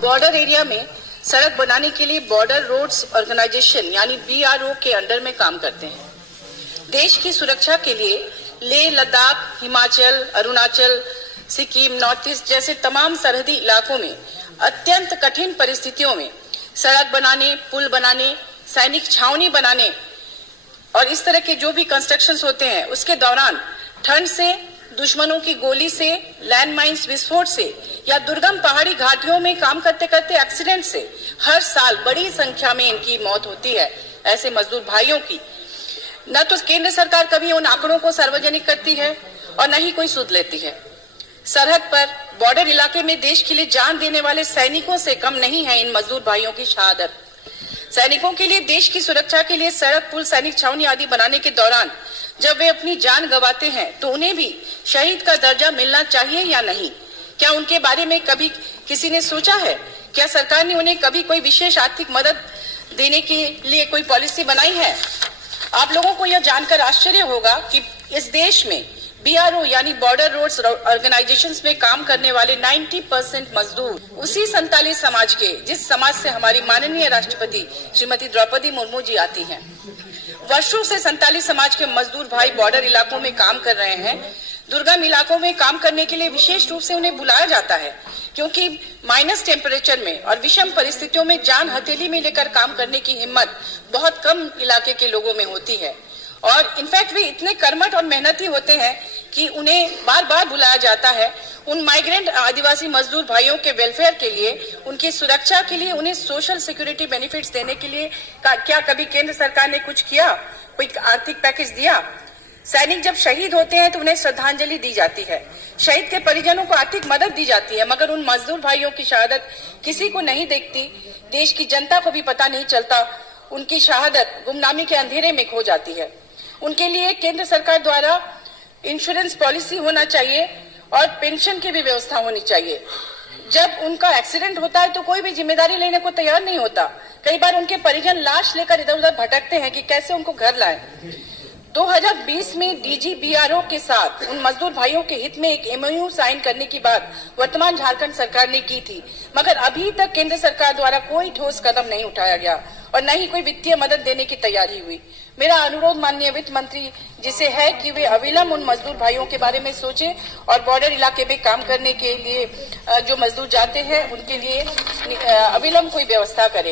Border area में सड़क बनाने के लिए बॉर्डर रोड्स ऑर्गेनाइजेशन यानी BRO के अंडर में काम करते हैं। देश की सुरक्षा के लिए लेह, लद्दाख, हिमाचल, अरुणाचल, सिक्किम, नॉर्थ ईस्ट जैसे तमाम सरहदी इलाकों में अत्यंत कठिन परिस्थितियों में सड़क बनाने, पुल बनाने, सैनिक छावनी बनाने और इस तरह के जो भी कंस्ट्रक्शंस होते हैं उसके दौरान ठंड से, दुश्मनों की गोली से, लैंडमाइंस विस्फोट से या दुर्गम पहाड़ी घाटियों में काम करते करते एक्सीडेंट से हर साल बड़ी संख्या में इनकी मौत होती है। ऐसे मजदूर भाइयों की न तो केंद्र सरकार कभी उन आंकड़ों को सार्वजनिक करती है और न ही कोई सुध लेती है। सरहद पर बॉर्डर इलाके में देश के लिए जान देने वाले सैनिकों से कम नहीं है इन मजदूर भाइयों की शहादत। सैनिकों के लिए देश की सुरक्षा के लिए सड़क, पुल, सैनिक छावनी आदि बनाने के दौरान जब वे अपनी जान गंवाते हैं तो उन्हें भी शहीद का दर्जा मिलना चाहिए या नहीं? क्या उनके बारे में कभी किसी ने सोचा है? क्या सरकार ने उन्हें कभी कोई विशेष आर्थिक मदद देने के लिए कोई पॉलिसी बनाई है? आप लोगों को यह जानकर आश्चर्य होगा कि इस देश में BRO यानी बॉर्डर रोड्स ऑर्गेनाइजेशंस में काम करने वाले 90% मजदूर उसी संताली समाज के, जिस समाज से हमारी माननीय राष्ट्रपति श्रीमती द्रौपदी मुर्मू जी आती हैं। वर्षों से संताली समाज के मजदूर भाई बॉर्डर इलाकों में काम कर रहे हैं। दुर्गम इलाकों में काम करने के लिए विशेष रूप से उन्हें बुलाया जाता है क्योंकि माइनस टेम्परेचर में और विषम परिस्थितियों में जान हथेली में लेकर काम करने की हिम्मत बहुत कम इलाके के लोगों में होती है और इनफैक्ट वे इतने कर्मठ और मेहनती होते हैं कि उन्हें बार बार बुलाया जाता है। उन माइग्रेंट आदिवासी मजदूर भाइयों के वेलफेयर के लिए, उनकी सुरक्षा के लिए, उन्हें सोशल सिक्योरिटी बेनिफिट्स देने के लिए क्या कभी केंद्र सरकार ने कुछ किया? कोई आर्थिक पैकेज दिया? सैनिक जब शहीद होते हैं तो उन्हें श्रद्धांजलि दी जाती है, शहीद के परिजनों को आर्थिक मदद दी जाती है, मगर उन मजदूर भाइयों की शहादत किसी को नहीं देखती। देश की जनता को भी पता नहीं चलता। उनकी शहादत गुमनामी के अंधेरे में खो जाती है। उनके लिए केंद्र सरकार द्वारा इंश्योरेंस पॉलिसी होना चाहिए और पेंशन की भी व्यवस्था होनी चाहिए। जब उनका एक्सीडेंट होता है तो कोई भी जिम्मेदारी लेने को तैयार नहीं होता। कई बार उनके परिजन लाश लेकर इधर उधर भटकते हैं कि कैसे उनको घर लाएं। 2020 में DG BRO के साथ उन मजदूर भाइयों के हित में एक MOU साइन करने की बात वर्तमान झारखंड सरकार ने की थी, मगर अभी तक केंद्र सरकार द्वारा कोई ठोस कदम नहीं उठाया गया और न ही कोई वित्तीय मदद देने की तैयारी हुई। मेरा अनुरोध माननीय वित्त मंत्री जी से है कि वे अविलंब उन मजदूर भाइयों के बारे में सोचें और बॉर्डर इलाके में काम करने के लिए जो मजदूर जाते हैं उनके लिए अविलंब कोई व्यवस्था करें।